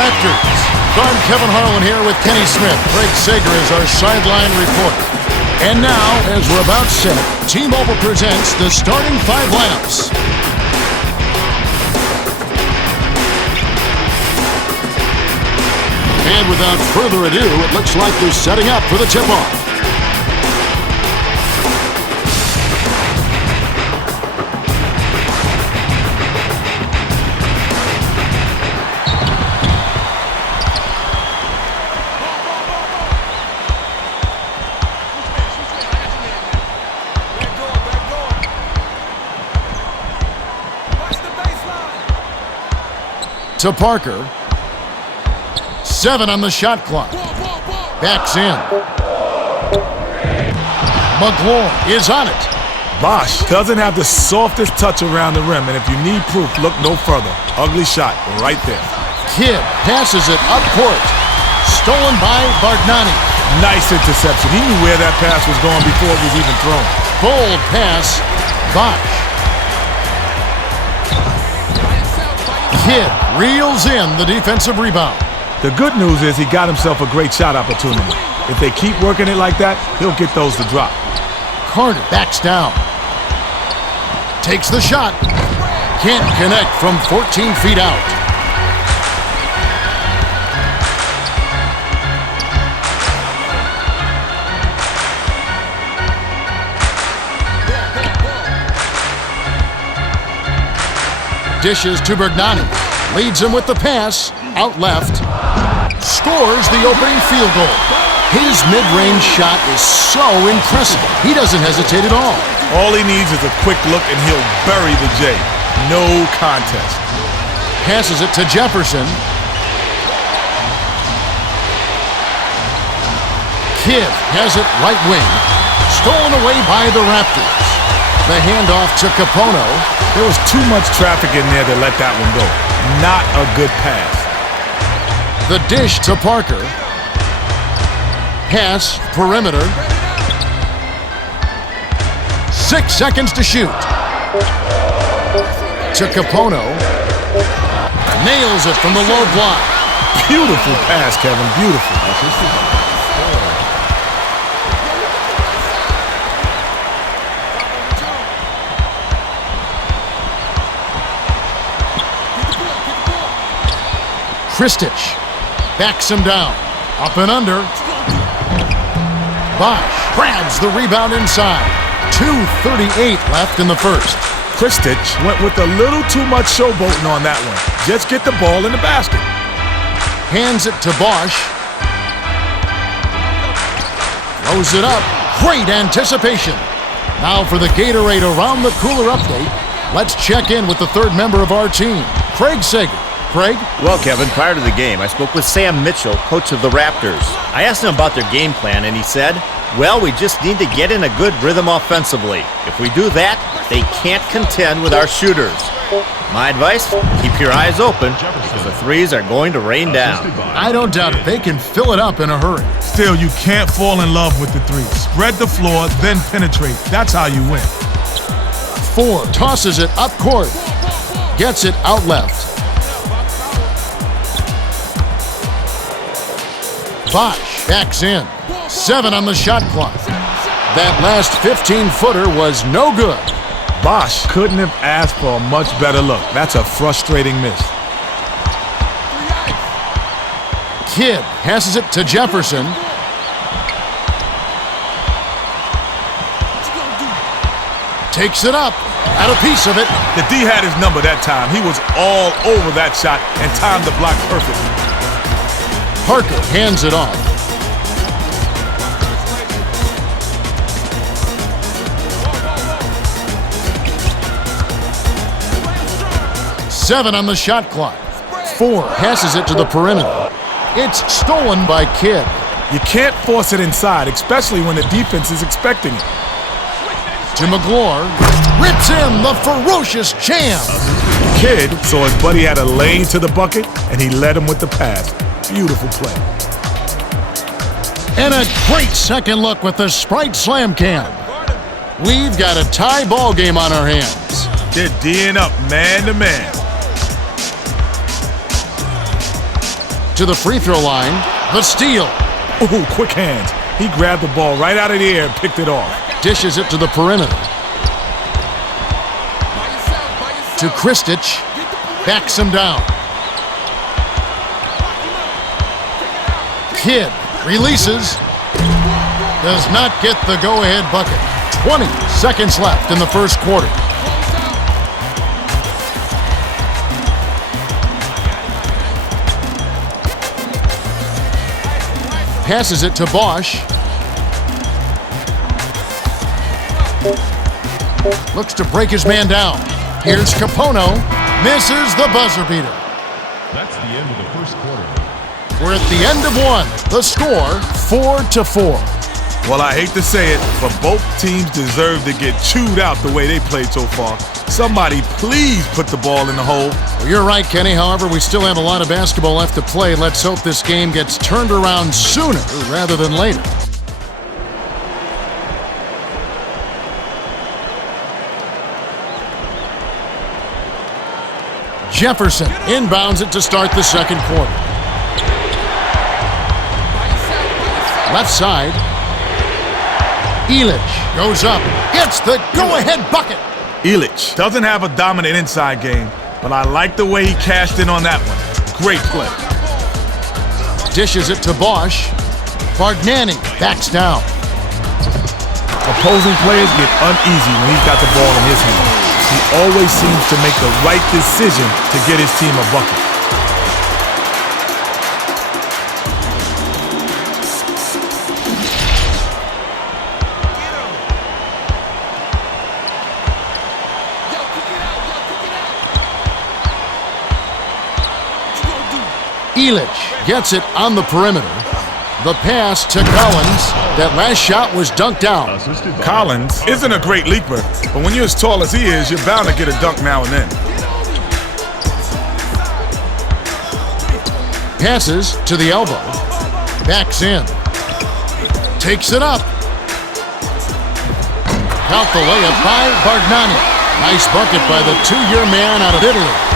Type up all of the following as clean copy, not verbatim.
Raptors. Guard Kevin Harlan here with Kenny Smith. Craig Sager is our sideline reporter. And now, as we're about set, T-Mobile presents the starting five lineups. And without further ado, it looks like they're setting up for the tip-off. To Parker. 7 on the shot clock. Backs in. McLaurin is on it. Bosh doesn't have the softest touch around the rim, and if you need proof, look no further. Ugly shot right there. Kidd passes it up court. Stolen by Bargnani. Nice interception. He knew where that pass was going before it was even thrown. Bold pass. Bosh. Kidd reels in the defensive rebound. The good news is he got himself a great shot opportunity. If they keep working it like that, he'll get those to drop. Carter backs down. Takes the shot. Can't connect from 14 feet out. Dishes to Bargnani. Leads him with the pass. Out left. Scores the opening field goal. His mid-range shot is so impressive. He doesn't hesitate at all. All he needs is a quick look and he'll bury the J. No contest. Passes it to Jefferson. Kidd has it right wing. Stolen away by the Raptors. The handoff to Capono. There was too much traffic in there to let that one go. Not a good pass. The dish to Parker. Pass, perimeter. 6 seconds to shoot. To Capono. Nails it from the low block. Beautiful pass, Kevin. Beautiful. Kristich backs him down. Up and under. Bosh grabs the rebound inside. 2:38 left in the first. Kristich went with a little too much showboating on that one. Just get the ball in the basket. Hands it to Bosh. Throws it up. Great anticipation. Now for the Gatorade Around the Cooler update. Let's check in with the third member of our team, Craig Sager. Craig? Well, Kevin, prior to the game, I spoke with Sam Mitchell, coach of the Raptors. I asked him about their game plan, and he said, well, we just need to get in a good rhythm offensively. If we do that, they can't contend with our shooters. My advice, keep your eyes open, because the threes are going to rain down. I don't doubt it. They can fill it up in a hurry. Still, you can't fall in love with the three. Spread the floor, then penetrate. That's how you win. 4 tosses it up court. Gets it out left. Bosh backs in. 7 on the shot clock. That last 15-footer was no good. Bosh couldn't have asked for a much better look. That's a frustrating miss. Kidd passes it to Jefferson. Takes it up. Got a piece of it. The D had his number that time. He was all over that shot and timed the block perfectly. Parker hands it off. Seven on the shot clock. 4 passes it to the perimeter. It's stolen by Kidd. You can't force it inside, especially when the defense is expecting it. To McLaurin. Rips in the ferocious champ. Kidd saw his buddy had a lane to the bucket, and he led him with the pass. Beautiful play. And a great second look with the Sprite Slam Cam. We've got a tie ball game on our hands. They're D'ing up man to man. to the free throw line. The steal. Ooh, quick hands. He grabbed the ball right out of the air and picked it off. Dishes it to the perimeter. To Kristich. Backs him down. Kidd releases. Does not get the go-ahead bucket. 20 seconds left in the first quarter. Passes it to Bosch. Looks to break his man down. Here's Capono. Misses the buzzer beater. That's the end of the first quarter. We're at the end of one. The score, 4-4. Well, I hate to say it, but both teams deserve to get chewed out the way they played so far. Somebody please put the ball in the hole. Well, you're right, Kenny. However, we still have a lot of basketball left to play. Let's hope this game gets turned around sooner rather than later. Jefferson inbounds it to start the second quarter. Left side. Elich goes up, gets the go-ahead bucket. Elich doesn't have a dominant inside game, but I like the way he cashed in on that one. Great play. Dishes it to Bosch. Bargnani backs down. Opposing players get uneasy when he's got the ball in his hand. He always seems to make the right decision to get his team a bucket. Elich gets it on the perimeter. The pass to Collins. That last shot was dunked down. Collins isn't a great leaper, but when you're as tall as he is, you're bound to get a dunk now and then. Passes to the elbow. Backs in. Takes it up. Count the layup by Bargnani. Nice bucket by the two-year man out of Italy.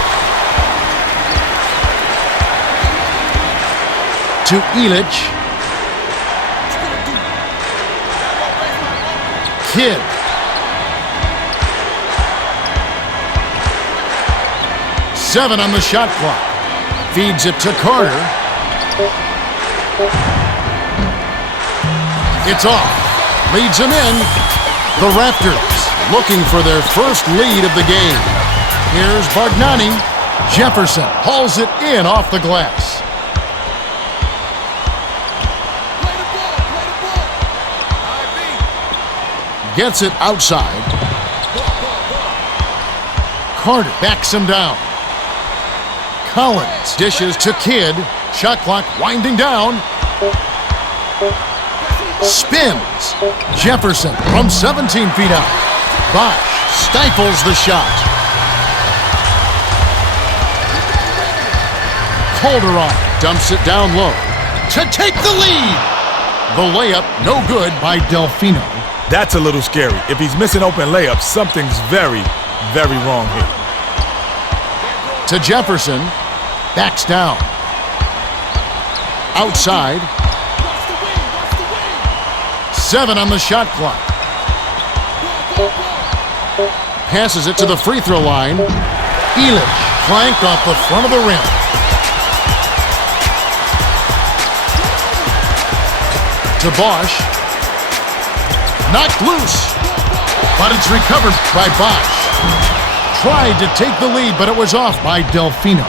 To Elich. Kidd. Seven on the shot clock. Feeds it to Carter. It's off. Leads him in. The Raptors looking for their first lead of the game. Here's Bargnani. Jefferson hauls it in off the glass. Gets it outside. Carter backs him down. Collins dishes to Kidd. Shot clock winding down. Spins. Jefferson from 17 feet out. Bosch stifles the shot. Calderon dumps it down low to take the lead. The layup no good by Delfino. That's a little scary. If he's missing open layups, something's very, very wrong here. To Jefferson. Backs down. Outside. 7 on the shot clock. Passes it to the free throw line. Elich flanked off the front of the rim. To Bosch. Knocked loose, but it's recovered by Bosch. Tried to take the lead, but it was off by Delfino.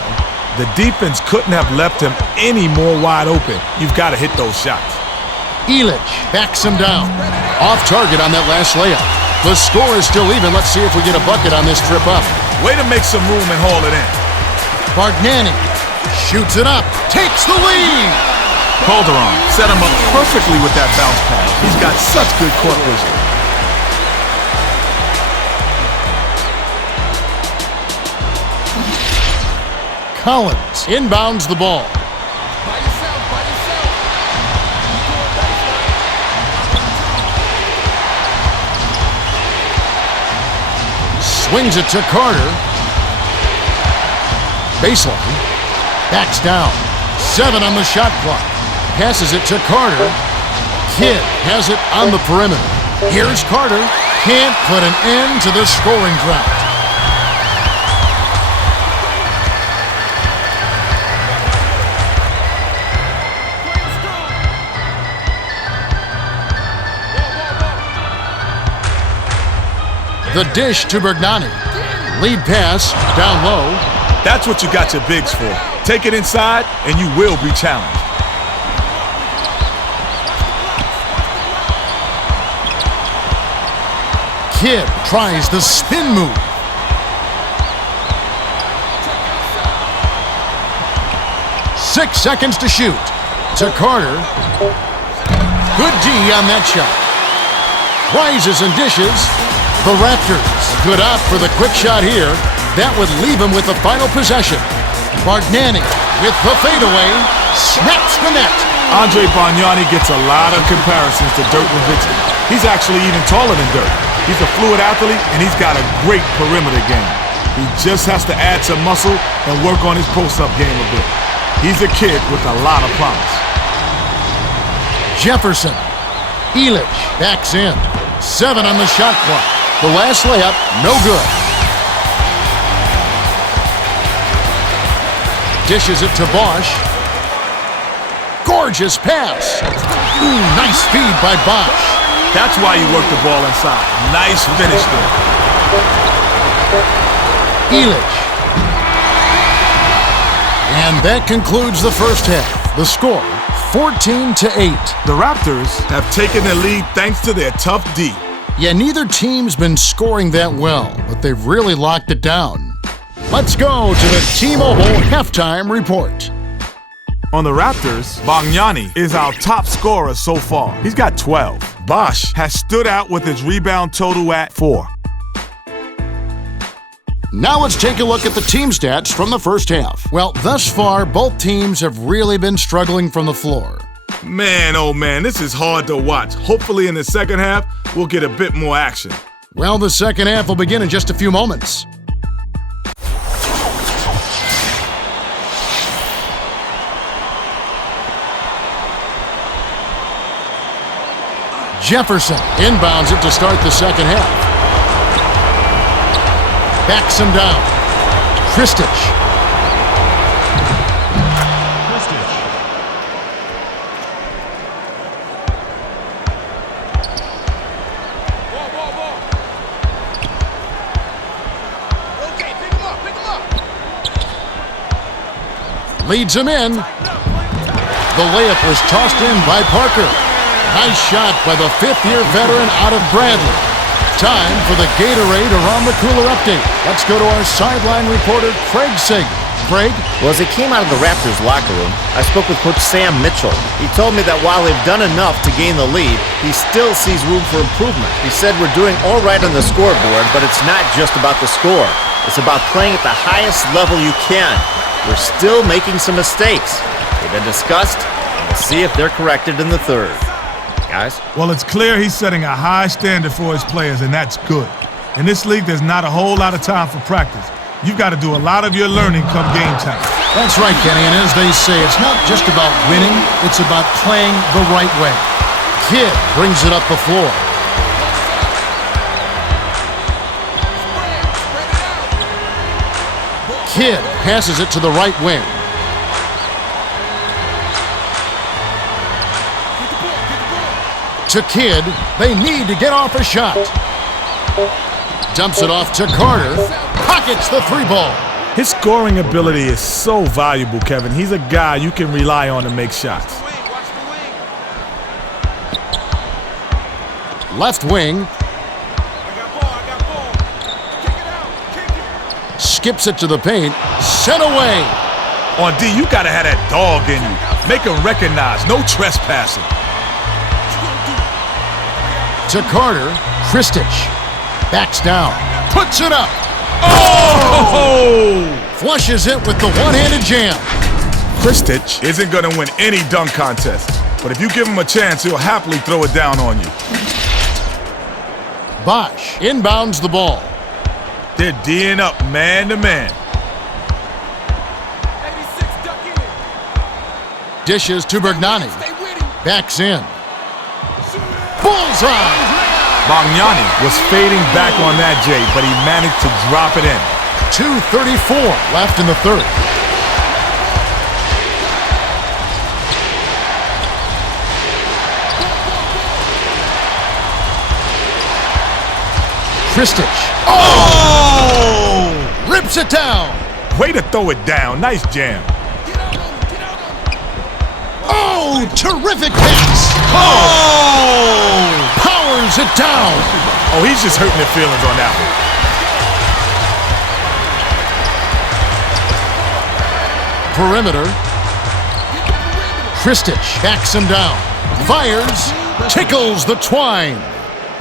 The defense couldn't have left him any more wide open. You've got to hit those shots. Elich backs him down. Off target on that last layup. The score is still even. Let's see if we get a bucket on this trip up. Way to make some room and haul it in. Bargnani shoots it up, takes the lead. Calderon set him up perfectly with that bounce pass. He's got such good court vision. Collins inbounds the ball. Swings it to Carter. Baseline. Backs down. 7 on the shot clock. Passes it to Carter. Kidd has it on the perimeter. Here's Carter. Can't put an end to the scoring drought. The dish to Bergnani. Lead pass down low. That's what you got your bigs for. Take it inside, and you will be challenged. Kidd tries the spin move. Six seconds to shoot. To Carter. Good D on that shot. Rises and dishes. The Raptors. Good out for the quick shot here. That would leave him with the final possession. Bergnani with the fadeaway. Snaps the net. Andre Bargnani gets a lot of comparisons to Dirk Nowitzki. He's actually even taller than Dirk. He's a fluid athlete, and he's got a great perimeter game. He just has to add some muscle and work on his post-up game a bit. He's a kid with a lot of promise. Jefferson. Elich backs in. 7 on the shot clock. The last layup, no good. Dishes it to Bosch. Gorgeous pass. Ooh, nice feed by Bosch. That's why you work the ball inside. Nice finish there. Elich. And that concludes the first half. The score, 14-8. The Raptors have taken the lead thanks to their tough D. Yeah, neither team's been scoring that well, but they've really locked it down. Let's go to the T-Mobile halftime report. On the Raptors, Bargnani is our top scorer so far. He's got 12. Bosch has stood out with his rebound total at 4. Now let's take a look at the team stats from the first half. Well, thus far, both teams have really been struggling from the floor. Man, oh man, this is hard to watch. Hopefully in the second half, we'll get a bit more action. Well, the second half will begin in just a few moments. Jefferson inbounds it to start the second half. Backs him down. Kristich. Leads him in. The layup was tossed in by Parker. Nice shot by the fifth-year veteran out of Bradley. Time for the Gatorade Around the Cooler update. Let's go to our sideline reporter, Craig Sager. Craig? Well, as he came out of the Raptors locker room, I spoke with Coach Sam Mitchell. He told me that while they've done enough to gain the lead, he still sees room for improvement. He said we're doing all right on the scoreboard, but it's not just about the score. It's about playing at the highest level you can. We're still making some mistakes. They've been discussed, and we'll see if they're corrected in the third. Guys? Well, it's clear he's setting a high standard for his players, and that's good. In this league, there's not a whole lot of time for practice. You've got to do a lot of your learning come game time. That's right, Kenny, and as they say, it's not just about winning, it's about playing the right way. Kidd brings it up the floor. Kidd passes it to the right wing. To Kidd, they need to get off a shot. Dumps it off to Carter. Pockets the three ball. His scoring ability is so valuable, Kevin. He's a guy you can rely on to make shots. Left wing. Skips it to the paint. Sent away. On D, you got to have that dog in you. Make him recognize. No trespassing. To Carter. Kristich. Backs down. Puts it up. Oh! Flushes it with the one-handed jam. Kristich isn't going to win any dunk contest, but if you give him a chance, he'll happily throw it down on you. Bosch inbounds the ball. They're D'ing up man to man. Dishes to Bergnani. Backs in. Bullseye! Magnani was fading back on that, Jay, but he managed to drop it in. 2:34 left in the third. Kristich. Oh! Rips it down. Way to throw it down. Nice jam. Oh, terrific pass. Oh! Powers it down. Oh, he's just hurting their feelings on that one. Perimeter. Kristich backs him down. Fires. Tickles the twine.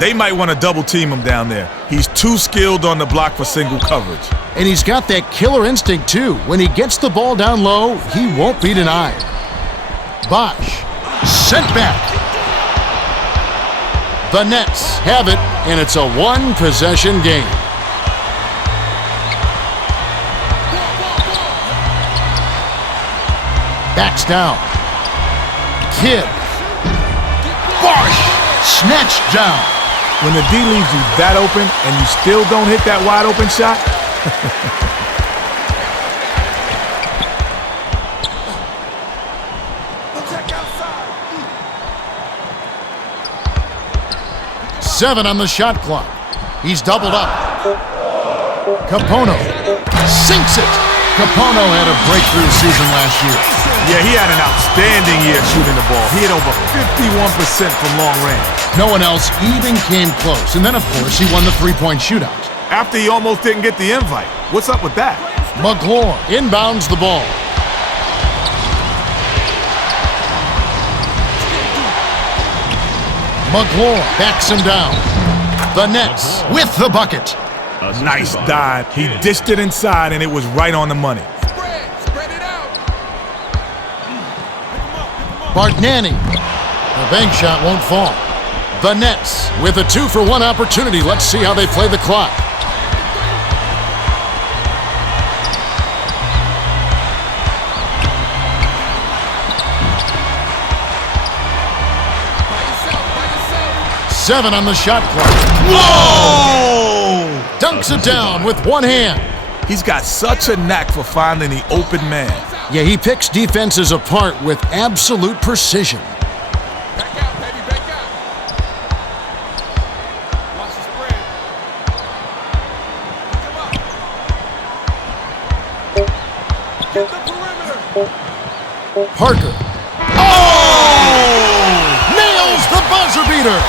They might want to double team him down there. He's too skilled on the block for single coverage. And he's got that killer instinct, too. When he gets the ball down low, he won't be denied. Bosch, sent back. The Nets have it, and it's a one-possession game. Backs down. Kidd. Bosch, snatched down. When the D leaves you that open and you still don't hit that wide open shot, 7 on the shot clock. He's doubled up. Capono sinks it. Capono had a breakthrough season last year. yeah, he had an outstanding year shooting the ball. He hit over 51% from long range. No one else even came close. And then, of course, he won the three-point shootout. After he almost didn't get the invite. What's up with that? McLaurin inbounds the ball. McLaurin backs him down. The Nets with the bucket. Nice dive. He dished it inside, and it was right on the money. Spread it out. Bargnani. The bank shot won't fall. The Nets with a 2-for-1 opportunity. Let's see how they play the clock. By yourself. 7 on the shot clock. Whoa! Dunks it down with one hand. He's got such a knack for finding the open man. Yeah, he picks defenses apart with absolute precision. Back out, baby, back out. Watch the spread. Pick him up. Get the perimeter. Parker. Oh! Nails the buzzer beater.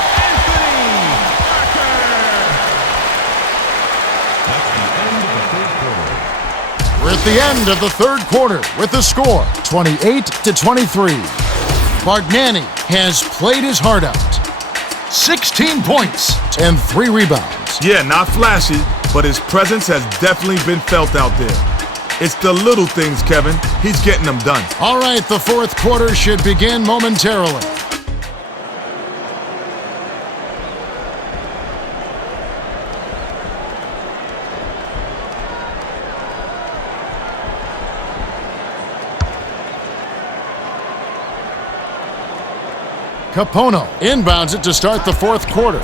We're at the end of the third quarter with the score 28-23. Bargnani has played his heart out. 16 points and 3 rebounds. Yeah, not flashy, but his presence has definitely been felt out there. It's the little things, Kevin. He's getting them done. All right, the fourth quarter should begin momentarily. Capono inbounds it to start the fourth quarter.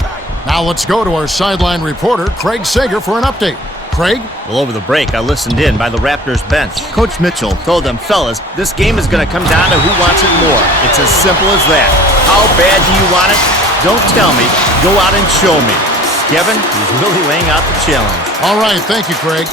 Now let's go to our sideline reporter, Craig Sager, for an update. Craig? Well, over the break, I listened in by the Raptors bench. Coach Mitchell told them, fellas, this game is going to come down to who wants it more. It's as simple as that. How bad do you want it? Don't tell me. Go out and show me. Kevin, he's really laying out the challenge. All right, thank you, Craig.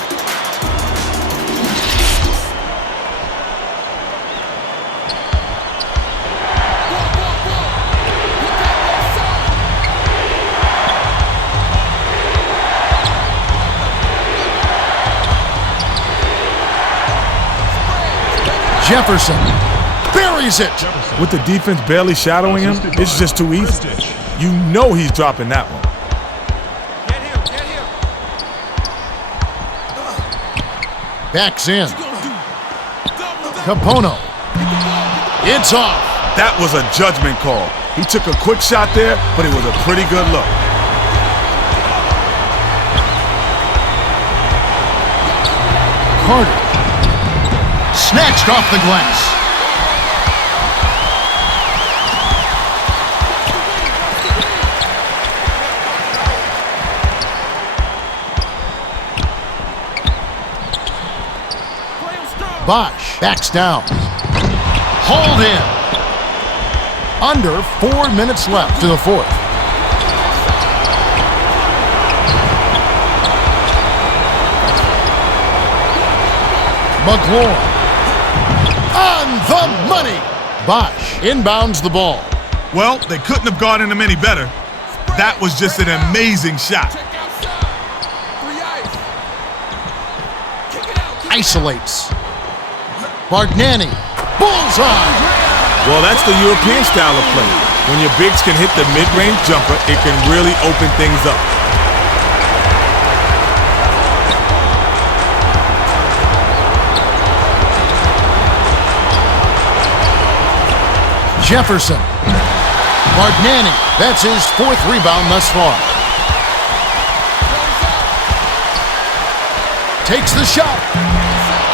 Jefferson buries it. With the defense barely shadowing him, it's just too easy. You know he's dropping that one. Get him, get him. Backs in. Capono. It's off. That was a judgment call. He took a quick shot there, but it was a pretty good look. Carter. Snatched off the glass. Bosch backs down. Hauled in. Under 4 minutes left to the fourth. McLaurin. On the money. Bosch inbounds the ball. Well, they couldn't have guarded him any better. That was just an amazing shot. Isolates. Bargnani. Bullseye. Well, that's the European style of play. When your bigs can hit the mid-range jumper, it can really open things up. Jefferson. Bargnani. That's his fourth rebound thus far. Takes the shot.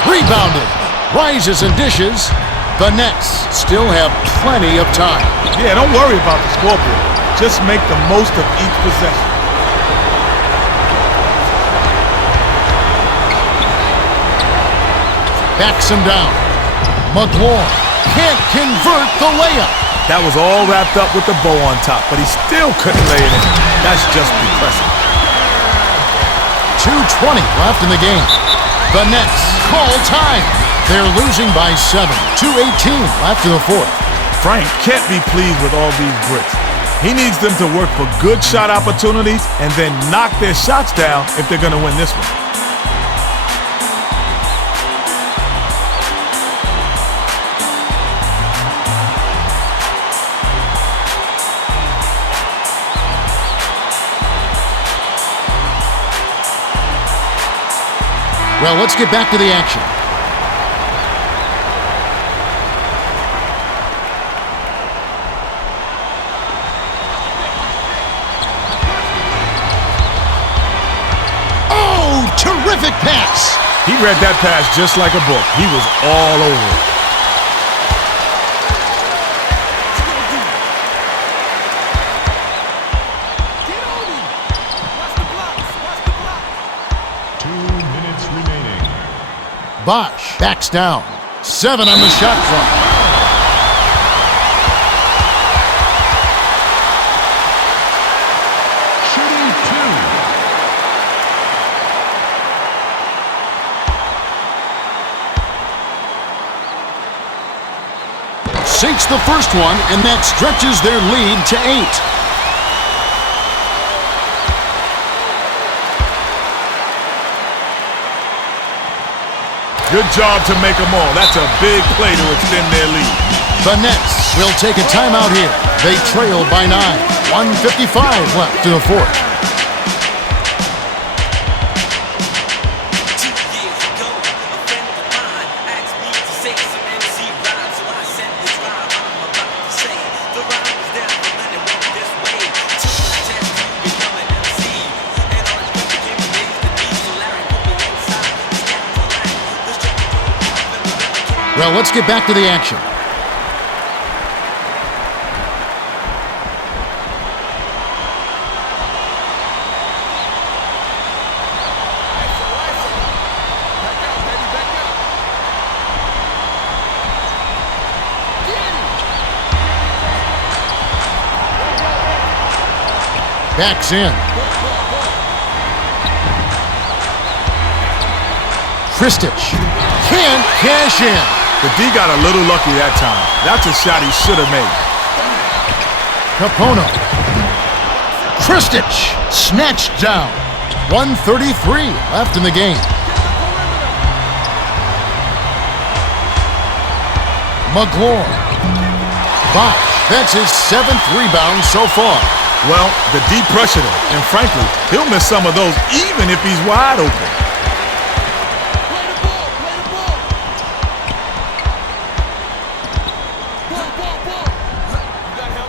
Rebounded. Rises and dishes. The Nets still have plenty of time. Yeah, don't worry about the scoreboard. Just make the most of each possession. Backs him down. McLaurin can't convert the layup. That was all wrapped up with the bow on top, but he still couldn't lay it in. That's just depressing. 2:20 left in the game. The Nets call time. They're losing by 7. 2:18 left in the fourth. Frank can't be pleased with all these bricks. He needs them to work for good shot opportunities and then knock their shots down if they're going to win this one. Well, let's get back to the action. Oh, terrific pass. He read that pass just like a book. He was all over it. Bosch backs down. 7 on the shot clock. Shooting 2. Sinks the first one, and that stretches their lead to 8. Good job to make them all. That's a big play to extend their lead. The Nets will take a timeout here. They trail by 9. 1:55 left to the fourth. Well, let's get back to the action. Backs in. Kristich can't cash in. The D got a little lucky that time. That's a shot he should have made. Capono. Kristich snatched down. 1:33 left in the game. McLaurin. Bosch. That's his 7th rebound so far. Well, the D pressured him, and frankly, he'll miss some of those even if he's wide open.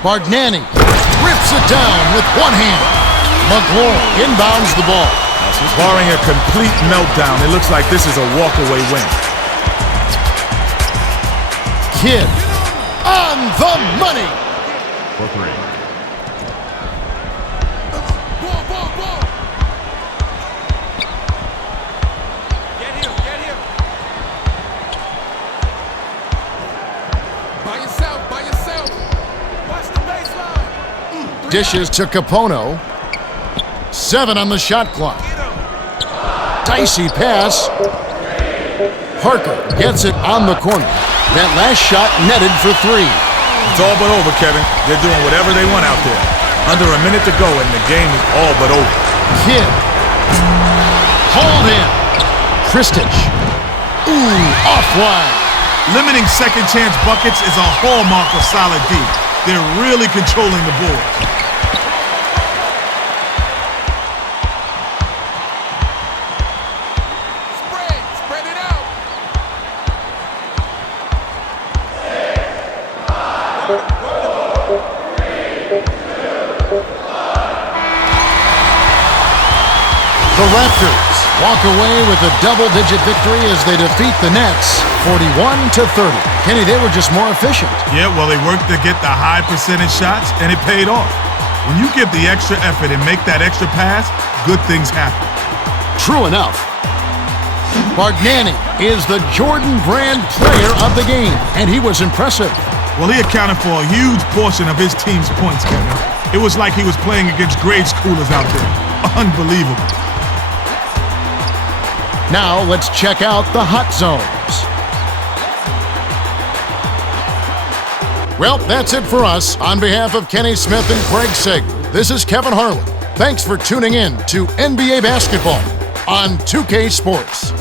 Bargnani rips it down with one hand. McLaurin inbounds the ball. Barring a complete meltdown, it looks like this is a walkaway win. Kidd on the money. for 3. Dishes to Capono. 7 on the shot clock. Dicey pass. Parker gets it on the corner. That last shot netted for 3. It's all but over, Kevin. They're doing whatever they want out there. Under a minute to go, and the game is all but over. Kidd. Hauled in. Kristich. Ooh, offline. Limiting second chance buckets is a hallmark of solid D. They're really controlling the boards. Spread it out. The Raptors walk away with a double-digit victory as they defeat the Nets 41-30. Kenny, they were just more efficient. Yeah, well, they worked to get the high percentage shots, and it paid off. When you give the extra effort and make that extra pass, good things happen. True enough. Bargnani is the Jordan Brand player of the game, and he was impressive. Well, he accounted for a huge portion of his team's points, Kevin. It was like he was playing against grade schoolers out there. Unbelievable. Now let's check out the hot zones. Well, that's it for us. On behalf of Kenny Smith and Craig Sager, this is Kevin Harlan. Thanks for tuning in to NBA Basketball on 2K Sports.